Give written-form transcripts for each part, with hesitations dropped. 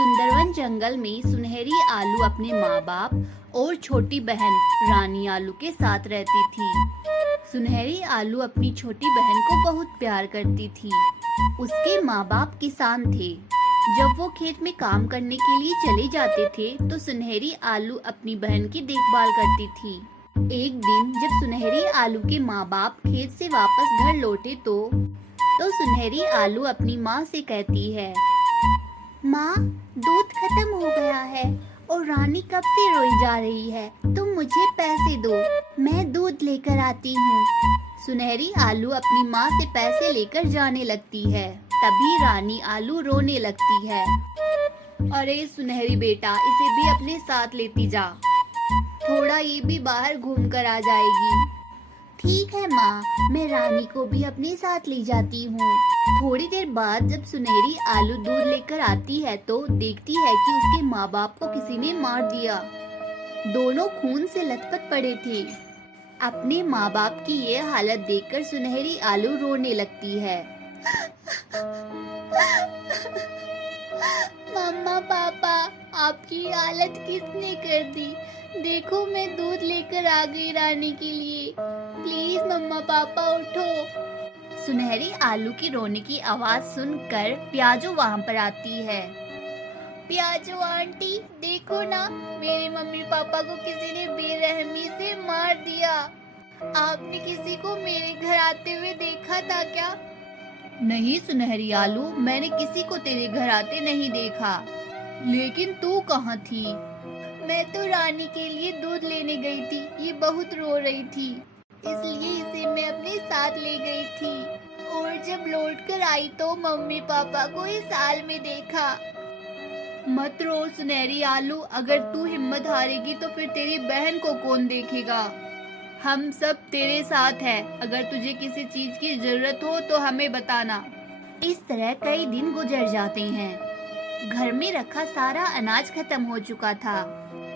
सुंदरवन जंगल में सुनहरी आलू अपने माँ बाप और छोटी बहन रानी आलू के साथ रहती थी। सुनहरी आलू अपनी छोटी बहन को बहुत प्यार करती थी। उसके माँ बाप किसान थे। जब वो खेत में काम करने के लिए चले जाते थे तो सुनहरी आलू अपनी बहन की देखभाल करती थी। एक दिन जब सुनहरी आलू के माँ बाप खेत से वापस घर लौटे तो सुनहरी आलू अपनी माँ से कहती है, माँ, दूध खत्म हो गया है और रानी कब से रोई जा रही है। तुम मुझे पैसे दो, मैं दूध लेकर आती हूँ। सुनहरी आलू अपनी माँ से पैसे लेकर जाने लगती है। तभी रानी आलू रोने लगती है। अरे सुनहरी बेटा, इसे भी अपने साथ लेती जा, थोड़ा ये भी बाहर घूम कर आ जाएगी। ठीक है माँ, मैं रानी को भी अपने साथ ले जाती हूँ। थोड़ी देर बाद जब सुनहरी आलू दूध लेकर आती है तो देखती है कि उसके माँ बाप को किसी ने मार दिया। दोनों खून से लथपथ पड़े थे। अपने माँ बाप की ये हालत देखकर सुनहरी आलू रोने लगती है। मम्मा पापा, आपकी हालत किसने कर दी? देखो, मैं दूध लेकर आ गई रानी के लिए। प्लीज मम्मा पापा उठो। सुनहरी आलू की रोने की आवाज सुनकर प्याजो वहाँ पर आती है। प्याजो आंटी, देखो ना, मेरे मम्मी पापा को किसी ने बेरहमी से मार दिया। आपने किसी को मेरे घर आते हुए देखा था क्या? नहीं सुनहरी आलू, मैंने किसी को तेरे घर आते नहीं देखा। लेकिन तू कहाँ थी? मैं तो रानी के लिए दूध लेने गई थी। ये बहुत रो रही थी, इसलिए इसे मैं अपने साथ ले गई थी। और जब लौट कर आई तो मम्मी पापा को इस हाल में देखा। मत रो सुनहरी आलू, अगर तू हिम्मत हारेगी तो फिर तेरी बहन को कौन देखेगा? हम सब तेरे साथ हैं। अगर तुझे किसी चीज की जरूरत हो तो हमें बताना। इस तरह कई दिन गुजर जाते हैं। घर में रखा सारा अनाज खत्म हो चुका था।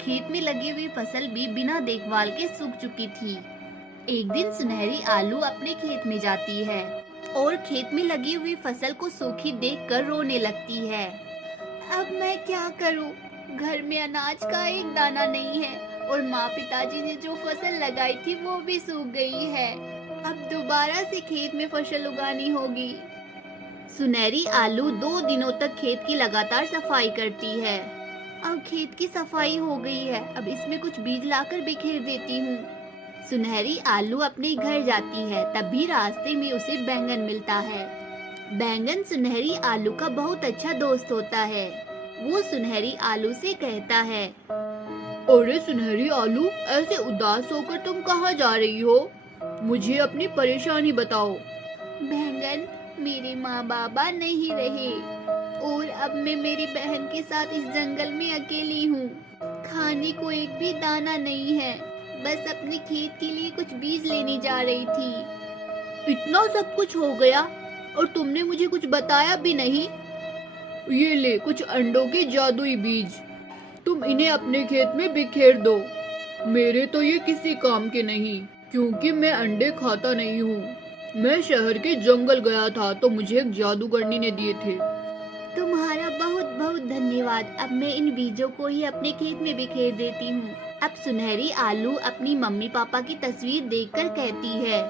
खेत में लगी हुई फसल भी बिना देखभाल के सूख चुकी थी। एक दिन सुनहरी आलू अपने खेत में जाती है और खेत में लगी हुई फसल को सूखी देखकर रोने लगती है। अब मैं क्या करूं? घर में अनाज का एक दाना नहीं है और माँ पिताजी ने जो फसल लगाई थी वो भी सूख गई है। अब दोबारा से खेत में फसल उगानी होगी। सुनहरी आलू 2 दिनों तक खेत की लगातार सफाई करती है। अब खेत की सफाई हो गई है, अब इसमें कुछ बीज लाकर बिखेर देती हूँ। सुनहरी आलू अपने घर जाती है। तभी रास्ते में उसे बैंगन मिलता है। बैंगन सुनहरी आलू का बहुत अच्छा दोस्त होता है। वो सुनहरी आलू से कहता है, अरे सुनहरी आलू, ऐसे उदास होकर तुम कहाँ जा रही हो? मुझे अपनी परेशानी बताओ। बैंगन, मेरे माँ बाबा नहीं रहे और अब मैं मेरी बहन के साथ इस जंगल में अकेली हूँ। खाने को एक भी दाना नहीं है। बस अपने खेत के लिए कुछ बीज लेने जा रही थी। इतना सब कुछ हो गया और तुमने मुझे कुछ बताया भी नहीं। ये ले कुछ अंडों के जादुई बीज, तुम इन्हें अपने खेत में बिखेर दो। मेरे तो ये किसी काम के नहीं, क्योंकि मैं अंडे खाता नहीं हूँ। मैं शहर के जंगल गया था तो मुझे एक जादूगरनी ने दिए थे। तुम्हारा बहुत बहुत धन्यवाद। अब मैं इन बीजों को ही अपने खेत में बिखेर देती हूँ। अब सुनहरी आलू अपनी मम्मी पापा की तस्वीर देखकर कहती है,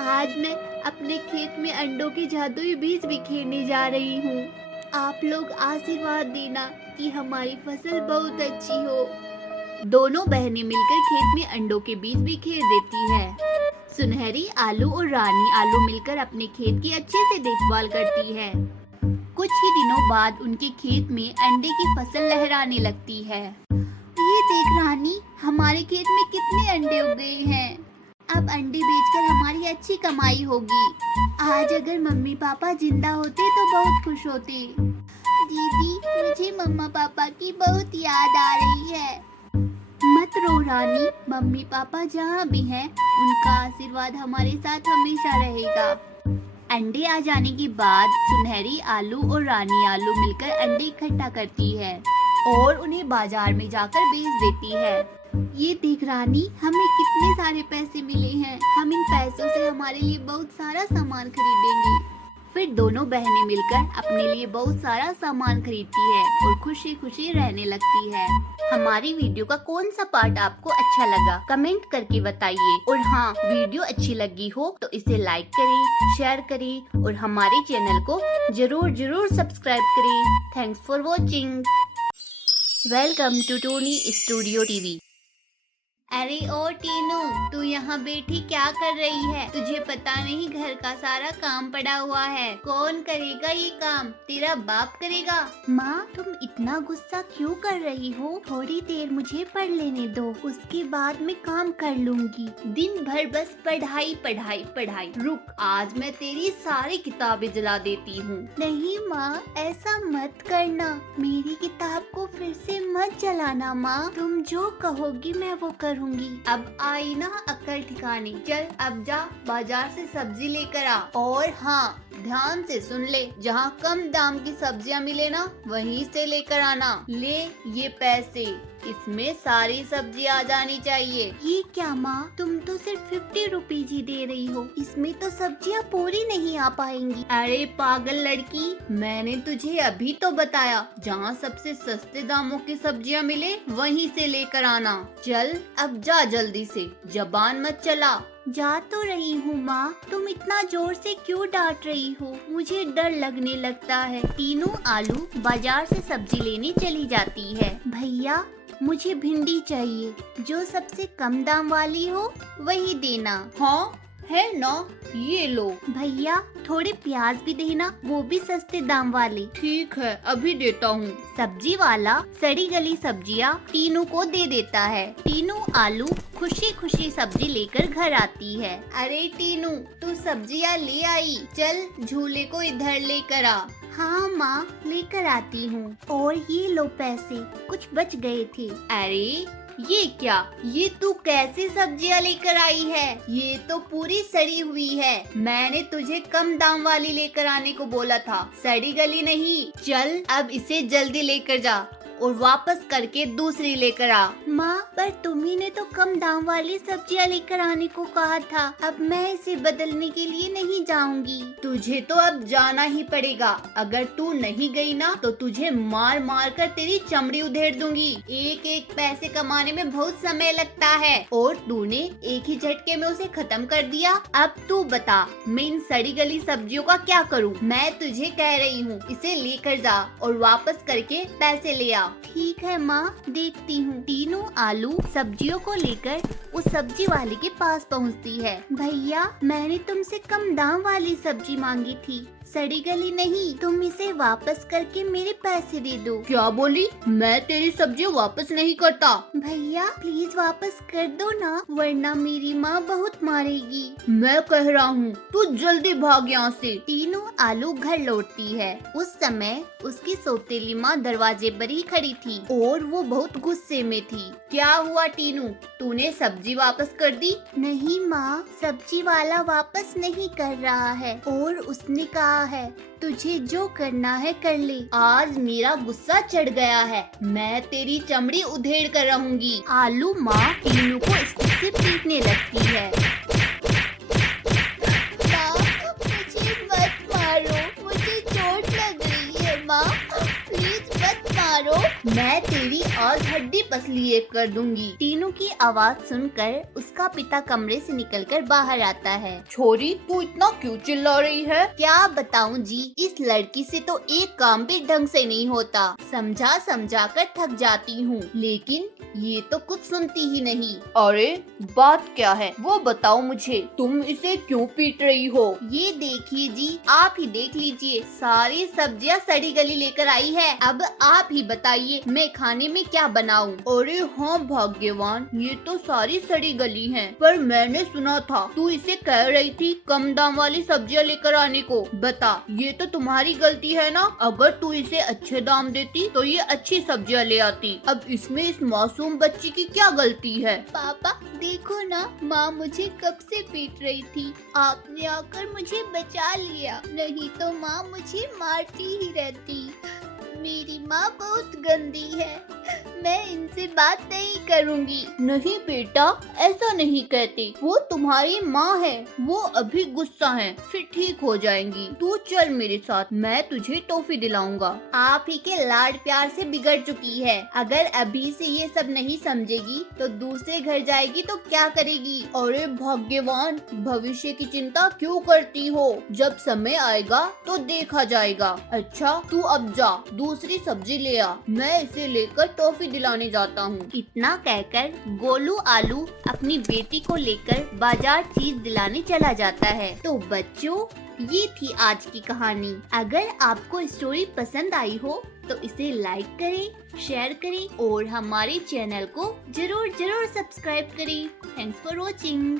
आज मैं अपने खेत में अंडों के जादुई बीज बिखेरने जा रही हूँ। आप लोग आशीर्वाद देना कि हमारी फसल बहुत अच्छी हो। दोनों बहनें मिलकर खेत में अंडों के बीज बिखेर देती है। सुनहरी आलू और रानी आलू मिलकर अपने खेत की अच्छे से देखभाल करती है। कुछ ही दिनों बाद उनके खेत में अंडे की फसल लहराने लगती है। ये देख रानी, हमारे खेत में कितने अंडे उग गए हैं। अब अंडे बेचकर हमारी अच्छी कमाई होगी। आज अगर मम्मी पापा जिंदा होते तो बहुत खुश होते। दीदी, मुझे मम्मा पापा की बहुत याद आ रही है। मत रो रानी, मम्मी पापा जहाँ भी हैं उनका आशीर्वाद हमारे साथ हमेशा रहेगा। अंडे आ जाने के बाद सुनहरी आलू और रानी आलू मिलकर अंडे इकट्ठा करती है और उन्हें बाजार में जाकर बेच देती है। ये देख रानी, हमें कितने सारे पैसे मिले हैं। हम इन पैसों से हमारे लिए बहुत सारा सामान खरीदेंगे। फिर दोनों बहनें मिलकर अपने लिए बहुत सारा सामान खरीदती है और खुशी खुशी रहने लगती है। हमारी वीडियो का कौन सा पार्ट आपको अच्छा लगा कमेंट करके बताइए, और हाँ, वीडियो अच्छी लगी हो तो इसे लाइक करें, शेयर करें और हमारे चैनल को जरूर सब्सक्राइब करें। Thanks for watching. Welcome to Tony studio TV. अरे ओ टीनू, तू यहाँ बैठी क्या कर रही है? तुझे पता नहीं घर का सारा काम पड़ा हुआ है। कौन करेगा ये काम? तेरा बाप करेगा। माँ, तुम इतना गुस्सा क्यों कर रही हो? थोड़ी देर मुझे पढ़ लेने दो, उसके बाद मैं काम कर लूंगी। दिन भर बस पढ़ाई पढ़ाई पढ़ाई। रुक, आज मैं तेरी सारी किताबें जला देती हूँ। नहीं माँ, ऐसा मत करना। मेरी किताब को फिर से मत जलाना माँ। तुम जो कहोगी मैं वो करूँगी। अब आई ना अक्ल ठिकाने। चल अब जा बाजार से सब्जी लेकर आ। और हाँ, ध्यान से सुन ले, जहाँ कम दाम की सब्जियाँ मिले ना वहीं से लेकर आना। ले ये पैसे, इसमें सारी सब्जी आ जानी चाहिए। ये क्या माँ, तुम तो सिर्फ 50 रुपीज ही दे रही हो, इसमें तो सब्जियाँ पूरी नहीं आ पाएंगी। अरे पागल लड़की, मैंने तुझे अभी तो बताया, जहाँ सबसे सस्ते दामों की सब्जियाँ मिले वहीं से लेकर आना। चल अब जा जल्दी से, जबान मत चला। जा तो रही हूँ माँ, तुम इतना जोर से क्यों डांट रही हो? मुझे डर लगने लगता है। तीनों आलू बाजार से सब्जी लेने चली जाती है। भैया, मुझे भिंडी चाहिए, जो सबसे कम दाम वाली हो वही देना। हाँ है ना, ये लो। भैया, थोड़े प्याज भी देना, वो भी सस्ते दाम वाले। ठीक है, अभी देता हूँ। सब्जी वाला सड़ी गली सब्जियाँ तीनों को दे देता है। तीनों आलू खुशी खुशी सब्जी लेकर घर आती है। अरे तीनू, तू सब्जियाँ ले आई, चल झूले को इधर लेकर आ। हाँ माँ, लेकर आती हूँ। और ये लो पैसे, कुछ बच गए थे। अरे ये क्या? ये तू कैसे सब्जियाँ लेकर आई है? ये तो पूरी सड़ी हुई है। मैंने तुझे कम दाम वाली लेकर आने को बोला था, सड़ी गली नहीं। चल अब इसे जल्दी लेकर जा और वापस करके दूसरी लेकर आ। माँ, पर तुम्ही ने तो कम दाम वाली सब्जियाँ लेकर आने को कहा था। अब मैं इसे बदलने के लिए नहीं जाऊंगी। तुझे तो अब जाना ही पड़ेगा। अगर तू नहीं गई ना तो तुझे मार मार कर तेरी चमड़ी उधेड़ दूंगी। एक एक पैसे कमाने में बहुत समय लगता है और तूने एक ही झटके में उसे खत्म कर दिया। अब तू बता, मैं इन सड़ी गली सब्जियों का क्या करूँ? मैं तुझे कह रही हूँ, इसे लेकर जा और वापस करके पैसे ले आ। ठीक है माँ, देखती हूँ। तीनों आलू सब्जियों को लेकर उस सब्जी वाले के पास पहुँचती है। भैया, मैंने तुमसे कम दाम वाली सब्जी मांगी थी, सड़ी गली नहीं। तुम इसे वापस करके मेरे पैसे दे दो। क्या बोली? मैं तेरी सब्जी वापस नहीं करता। भैया प्लीज वापस कर दो ना, वरना मेरी माँ बहुत मारेगी। मैं कह रहा हूँ, तू जल्दी भाग यहाँ से। तीनों आलू घर लौटती है। उस समय उसकी सौतेली माँ दरवाजे पर ही खड़ी थी और वो बहुत गुस्से में थी। क्या हुआ टीनू, तूने सब्जी वापस कर दी? नहीं माँ, सब्जी वाला वापस नहीं कर रहा है और उसने कहा है तुझे जो करना है कर ले। आज मेरा गुस्सा चढ़ गया है, मैं तेरी चमड़ी उधेड़ कर रहूंगी। आलू माँ टीनू को स्टिक से पीटने लगती है। माँ, मुझे मत मारो, मुझे चोट लग रही है। माँ प्लीज मत मारो, मैं तेरी आज हड्डी पसली एक कर दूंगी। टीनू की आवाज सुनकर उसका पिता कमरे से निकलकर बाहर आता है। छोरी, तू इतना क्यों चिल्ला रही है? क्या बताऊं जी, इस लड़की से तो एक काम भी ढंग से नहीं होता। समझा समझा कर थक जाती हूँ, लेकिन ये तो कुछ सुनती ही नहीं। अरे बात क्या है वो बताओ मुझे, तुम इसे क्यों पीट रही हो? ये देखिए जी, आप ही देख लीजिए, सारी सब्जियाँ सड़ी गली लेकर आई है। अब आप ही बताइए मैं खाने में क्या बनाऊं? अरे हाँ भाग्यवान, ये तो सारी सड़ी गली हैं, पर मैंने सुना था तू इसे कह रही थी कम दाम वाली सब्जियाँ लेकर आने को। बता, ये तो तुम्हारी गलती है ना? अगर तू इसे अच्छे दाम देती तो ये अच्छी सब्जियाँ ले आती। अब इसमें इस मासूम बच्ची की क्या गलती है? पापा देखो ना, माँ मुझे कब से पीट रही थी, आपने आकर मुझे बचा लिया, नहीं तो माँ मुझे मारती ही रहती। मेरी माँ बहुत गंदी है। मैं इनसे बात नहीं करूंगी। नहीं बेटा, ऐसा नहीं कहते। वो तुम्हारी माँ है, वो अभी गुस्सा है, फिर ठीक हो जाएंगी। तू चल मेरे साथ, मैं तुझे टॉफी दिलाऊंगा। आप ही के लाड प्यार से बिगड़ चुकी है। अगर अभी से ये सब नहीं समझेगी तो दूसरे घर जाएगी तो क्या करेगी? अरे भाग्यवान, भविष्य की चिंता क्यों करती हो? जब समय आएगा तो देखा जाएगा। अच्छा तू अब जा, दूसरी सब्जी ले आ, मैं इसे लेकर टॉफी दिलाने जाता हूँ। इतना कहकर गोलू आलू अपनी बेटी को लेकर बाजार चीज दिलाने चला जाता है। तो बच्चों, ये थी आज की कहानी। अगर आपको स्टोरी पसंद आई हो तो इसे लाइक करें, शेयर करें और हमारे चैनल को जरूर सब्सक्राइब करें। Thanks for watching.